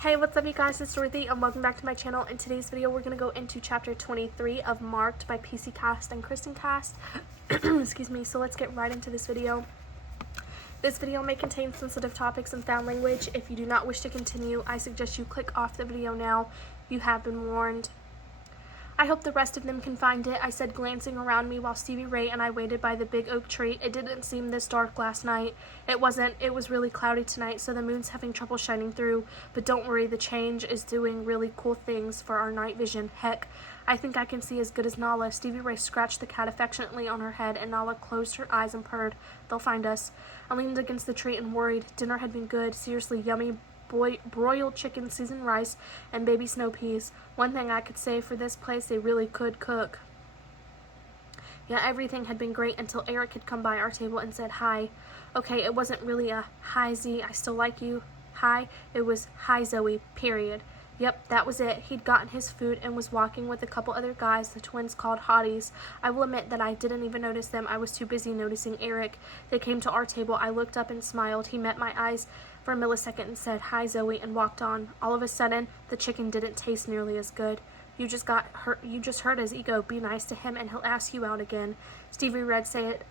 Hey, what's up you guys, it's Ch23 and welcome back to my channel. In today's video, we're going to go into chapter 23 of Marked by PC Cast and Kristen Cast. Excuse me, so let's get right into this video. This video may contain sensitive topics and foul language. If you do not wish to continue, I suggest you click off the video now. You have been warned. I hope the rest of them can find it, I said, glancing around me while Stevie Ray and I waited by the big oak tree. It didn't seem this dark last night. It wasn't. It was really cloudy tonight, so the moon's having trouble shining through. But don't worry, the change is doing really cool things for our night vision. Heck, I think I can see as good as Nala. Stevie Ray scratched the cat affectionately on her head, and Nala closed her eyes and purred. They'll find us. I leaned against the tree and worried. Dinner had been good, seriously yummy. Broiled chicken, seasoned rice, and baby snow peas. One thing I could say for this place, they really could cook. Yeah, everything had been great until Eric had come by our table and said hi. Okay, it wasn't really a hi Z, I still like you. Hi, it was hi Zoe, period. Yep, that was it. He'd gotten his food and was walking with a couple other guys the twins called hotties. I will admit that I didn't even notice them. I was too busy noticing Eric. They came to our table. I looked up and smiled. He met my eyes for a millisecond and said, hi Zoe, and walked on. All of a sudden, the chicken didn't taste nearly as good. You just hurt his ego. Be nice to him and he'll ask you out again. Stevie Ray said,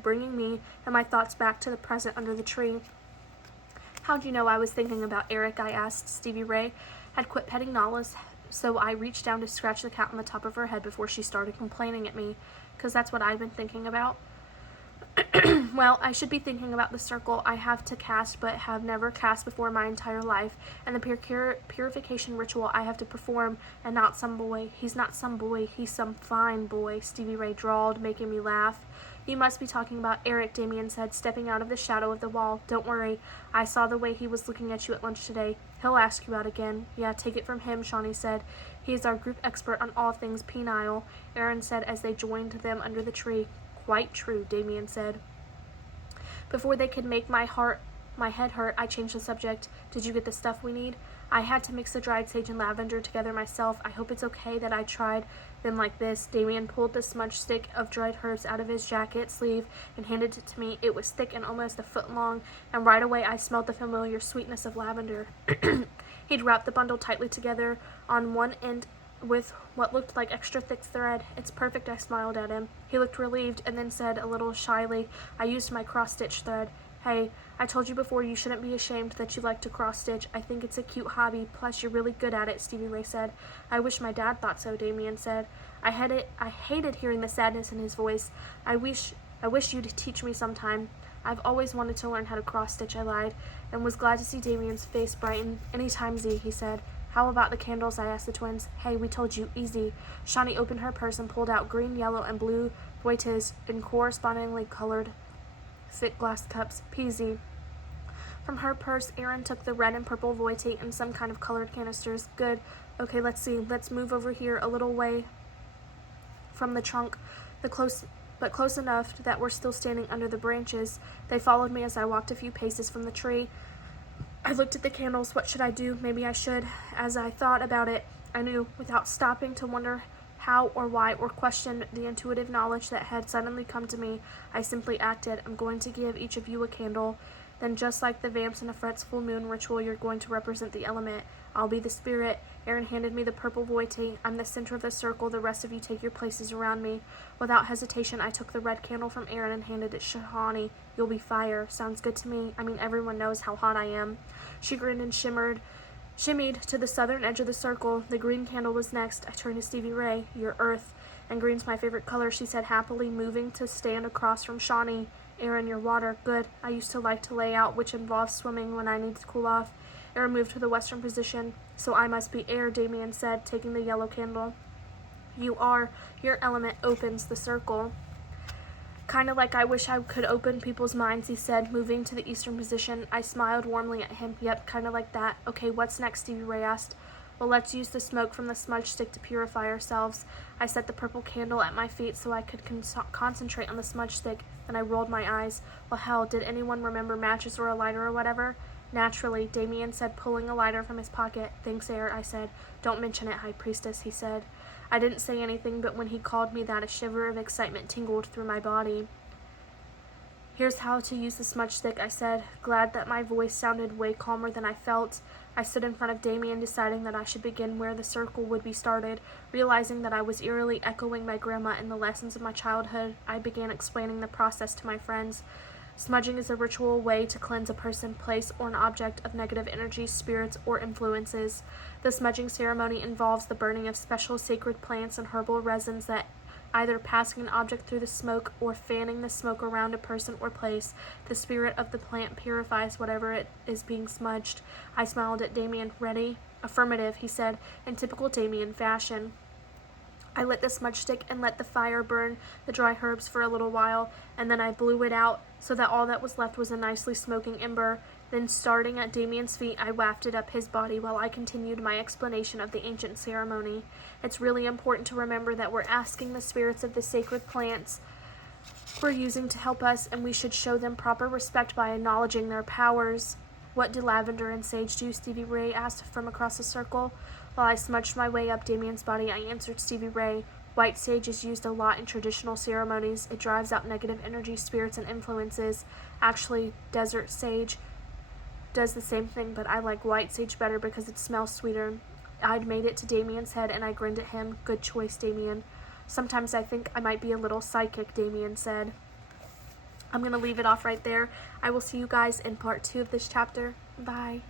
bringing me and my thoughts back to the present under the tree. How'd you know I was thinking about Eric? I asked. Stevie Ray had quit petting Nala, so I reached down to scratch the cat on the top of her head before she started complaining at me, because that's what I've been thinking about. Well, I should be thinking about the circle I have to cast but have never cast before my entire life, and the purification ritual I have to perform, and not some boy. He's not some boy, he's some fine boy, Stevie Ray drawled, making me laugh. You must be talking about Eric, Damien said, stepping out of the shadow of the wall. Don't worry, I saw the way he was looking at you at lunch today. He'll ask you out again. Yeah, take it from him, Shawnee said. He is our group expert on all things penile, Aaron said as they joined them under the tree. Quite true, Damien said. Before they could make my head hurt, I changed the subject. Did you get the stuff we need? I had to mix the dried sage and lavender together myself. I hope it's okay that I tried them like this. Damien pulled the smudge stick of dried herbs out of his jacket sleeve and handed it to me. It was thick and almost a foot long, and right away I smelled the familiar sweetness of lavender. He'd wrapped the bundle tightly together on one end with what looked like extra thick thread. It's perfect, I smiled at him. He looked relieved and then said a little shyly, I used my cross-stitch thread. Hey, I told you before you shouldn't be ashamed that you like to cross-stitch. I think it's a cute hobby, plus you're really good at it, Stevie Ray said. I wish my dad thought so, Damien said. I hated hearing the sadness in his voice. I wish you'd teach me sometime. I've always wanted to learn how to cross-stitch, I lied, and was glad to see Damien's face brighten. Anytime, Z, he said. How about the candles? I asked the twins. Hey, we told you, easy. Shawnee opened her purse and pulled out green, yellow, and blue boites in correspondingly colored thick glass cups. Peasy. From her purse, Erin took the red and purple voite and some kind of colored canisters. Good. Okay, let's see. Let's move over here a little way from the trunk, but close enough that we're still standing under the branches. They followed me as I walked a few paces from the tree. I looked at the candles. What should I do? Maybe I should. As I thought about it, I knew, without stopping to wonder how or why or question the intuitive knowledge that had suddenly come to me, I simply acted. I'm going to give each of you a candle. Then just like the vamps in a Fret's full moon ritual, you're going to represent the element. I'll be the spirit. Aaron handed me the purple voite. I'm the center of the circle. The rest of you take your places around me. Without hesitation, I took the red candle from Aaron and handed it to Shawnee. You'll be fire. Sounds good to me. I mean, everyone knows how hot I am. She grinned and shimmied to the southern edge of the circle. The green candle was next. I turned to Stevie Ray. You're earth, and green's my favorite color, she said happily, moving to stand across from Shawnee. Aaron, your water. Good. I used to like to lay out, which involves swimming when I need to cool off. Aaron moved to the western position. So I must be air, Damien said, taking the yellow candle. You are. Your element opens the circle. Kinda like I wish I could open people's minds, he said, moving to the eastern position. I smiled warmly at him. Yep, kinda like that. Okay, what's next? Stevie Ray asked. Well, let's use the smoke from the smudge stick to purify ourselves. I set the purple candle at my feet so I could concentrate on the smudge stick, and I rolled my eyes. Well, hell, did anyone remember matches or a lighter or whatever? Naturally, Damien said, pulling a lighter from his pocket. Thanks, Air, I said. Don't mention it, High Priestess, he said. I didn't say anything, but when he called me that, a shiver of excitement tingled through my body. Here's how to use the smudge stick, I said, glad that my voice sounded way calmer than I felt. I stood in front of Damien, deciding that I should begin where the circle would be started. Realizing that I was eerily echoing my grandma and the lessons of my childhood, I began explaining the process to my friends. Smudging is a ritual way to cleanse a person, place, or an object of negative energy, spirits, or influences. The smudging ceremony involves the burning of special sacred plants and herbal resins that either passing an object through the smoke or fanning the smoke around a person or place. The spirit of the plant purifies whatever it is being smudged. I smiled at Damien. Ready? Affirmative, he said, in typical Damien fashion. I lit the smudge stick and let the fire burn the dry herbs for a little while, and then I blew it out so that all that was left was a nicely smoking ember. Then, starting at Damien's feet, I wafted up his body while I continued my explanation of the ancient ceremony. It's really important to remember that we're asking the spirits of the sacred plants we're using to help us, and we should show them proper respect by acknowledging their powers. What do lavender and sage do? Stevie Ray asked from across the circle. While I smudged my way up Damien's body, I answered Stevie Ray. White sage is used a lot in traditional ceremonies. It drives out negative energy, spirits, and influences. Actually, desert sage does the same thing, but I like white sage better because it smells sweeter. I'd made it to Damien's head, and I grinned at him. Good choice, Damien. Sometimes I think I might be a little psychic, Damien said. I'm going to leave it off right there. I will see you guys in part 2 of this chapter. Bye.